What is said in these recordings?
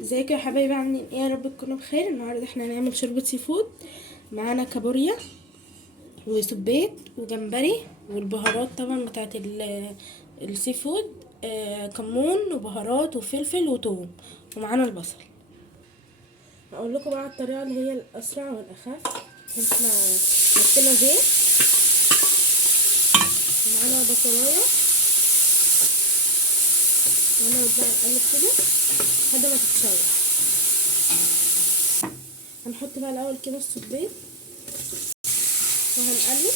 ازيكم يا حبايبي، عاملين ايه؟ يا رب تكونوا بخير. النهارده احنا هنعمل شوربه سي فود. معانا كابوريا وسبيط وجمبري، والبهارات طبعا بتاعت السي فود. كمون وبهارات وفلفل وثوم، ومعانا البصل. هقول لكم بقى الطريقه اللي هي الاسرع والاخف. احنا حطينا زيت، ومعانا بصلايه، وانا بقى نقلب كده لحد ما تتشوح. هنحط بقى الاول كده السبيط وهنقلب.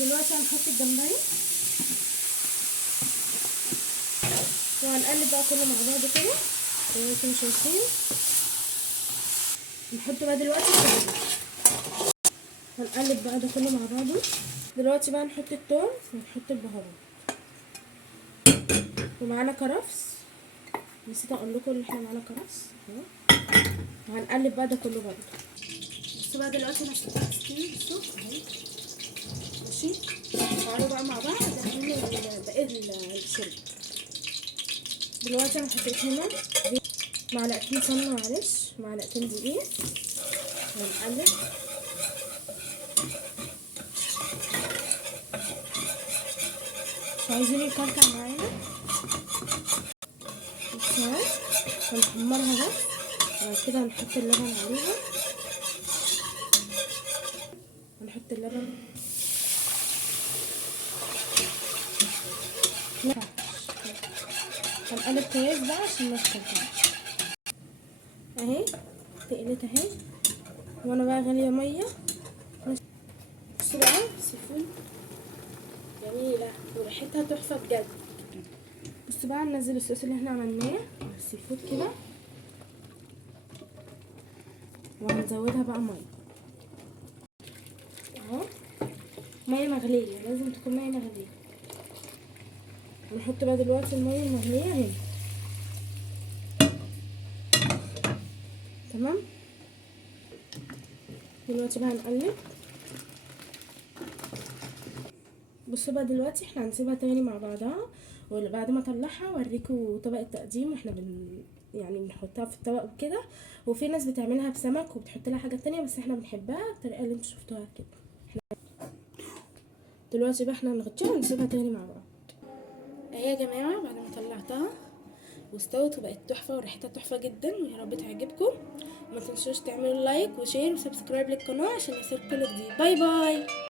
دلوقتي هنحط الجمبري وهنقلب بقى كله مع بعض كده زي ما انتم شايفين. نحط بقى دلوقتي الكابوريا، هنقلب بقى ده كله مع بعضه. دلوقتي بقى نحط الثوم ونحط البهارات، ومعانا كرفس. نسيت اقول لكم ان احنا معانا كرفس اهو. وهنقلب بقى ده كله برضه. بصوا بقى دلوقتي انا سبتها تستوي. بصوا اهي ماشي. تعالوا بقى مع بعض نعمل باقي الشرب. دلوقتي انا حطيت هنا معلقتين سمنه، معلش معلقتين دقيق، ونقلب. مش عايزين يكلكع معانا، هنحمرها بس. بعد كده هنحط اللبن عليها، هنحط اللبن. لا، هنقلب كويس بقى عشان ما تكلكعش. اهي تقلت اهي، وانا بقى غاليه ميه. بصوا بقى السيفون جميله وريحتها تحفه بجد. بصوا بقى ننزل الصوص اللي احنا عملناه على السيفود كده، وهنزودها بقى ميه اهو. ميه مغليه، لازم تكون ميه مغليه. هنحط بقى دلوقتي الميه المغليه هنا. تمام. دلوقتي بقى هنقلب. بصوا بقى دلوقتي احنا هنسيبها تاني مع بعضها، وبعد ما اطلعها اوريكم طبق التقديم. واحنا يعني بنحطها في الطبق وكده. وفي ناس بتعملها بسمك وبتحط لها حاجه تانية، بس احنا بنحبها الطريقه اللي انتوا شفتوها كده. احنا دلوقتي بقى احنا هنغطيها ونسيبها تاني مع بعض. اهي يا جماعه بعد ما طلعتها واستوت وبقت تحفه وريحتها تحفه جدا، ويا رب تعجبكم. ما تنسوش تعملوا لايك وشير وسبسكرايب للقناه عشان يوصلكم كل جديد. باي باي.